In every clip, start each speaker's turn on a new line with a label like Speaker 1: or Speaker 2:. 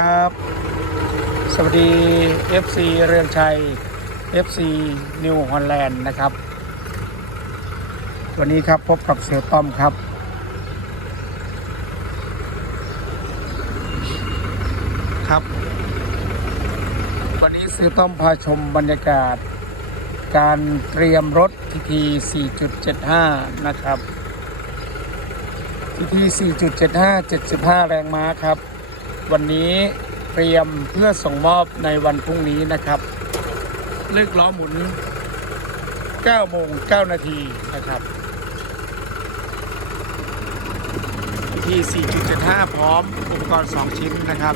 Speaker 1: ครับ สวัสดี FC เรืองชัย FC นิวฮอลแลนด์นะครับ วันนี้ครับพบกับเสือป้อมครับ ครับ วันนี้เสือต้อมพาชมบรรยากาศ การเตรียมรถทีที4.75 นะครับ ทีที4.75 75 แรงม้าครับ วันนี้เตรียมเพื่อส่งมอบในวันพรุ่งนี้นะครับเลิกล้อหมุน9โมง9นาทีนะครับ ที่ 4.75 พร้อมอุปกรณ์ 2 ชิ้นนะครับ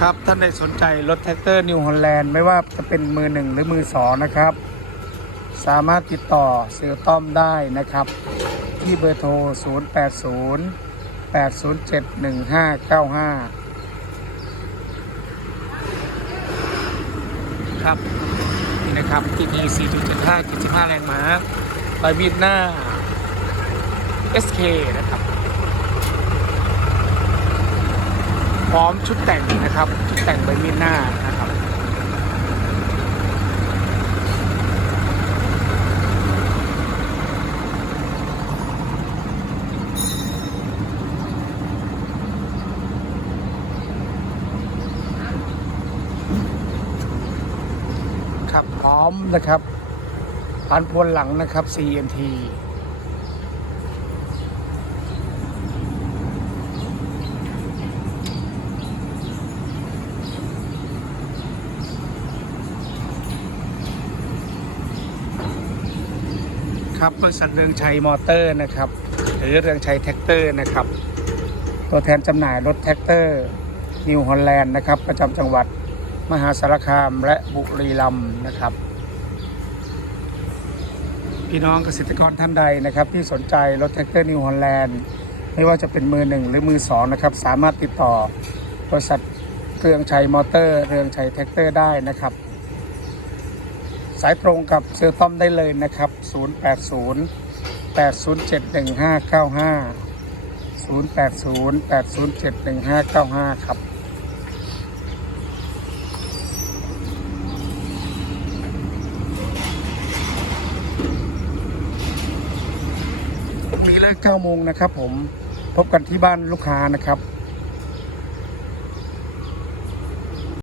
Speaker 1: ครับ ท่านใดสนใจรถแท็กเตอร์นิวฮอลแลนด์ไม่ว่าจะเป็นมือหนึ่งหรือมือสองนะครับ สามารถติดต่อเซลต้อมได้นะครับ ที่เบอร์โทร 080 807 1595 ครับ นี่นะครับที่มี 4.75 75แรงม้าใบมีดหน้า SK นะครับ พร้อมชุดแต่งนะครับ ชุดแต่งใบมีดหน้า นะครับ พร้อมนะครับพันพวนหลังนะครับ CNT ครับบริษัทเรืองชัยมอเตอร์นะครับ หรือเรืองชัยแท็กเตอร์นะครับ ตัวแทนจำหน่ายรถแท็กเตอร์นิวฮอลแลนด์นะครับ ประจำจังหวัด มหาสารคามและบุรีรัมย์นะครับ พี่น้องเกษตรกรท่านใดนะครับ ที่สนใจรถแท็กเตอร์นิวฮอลแลนด์ไม่ว่าจะเป็นมือหนึ่งหรือมือสองนะครับ สามารถติดต่อบริษัทเรืองชัยมอเตอร์เรืองชัยแท็กเตอร์ได้นะครับ สายตรงกับเซลต้อมได้เลยนะครับ 080 807 1595 080 807 1595 ครับ มีเลิก 9โมงนะครับผมพบกันที่บ้านลูกค้านะครับ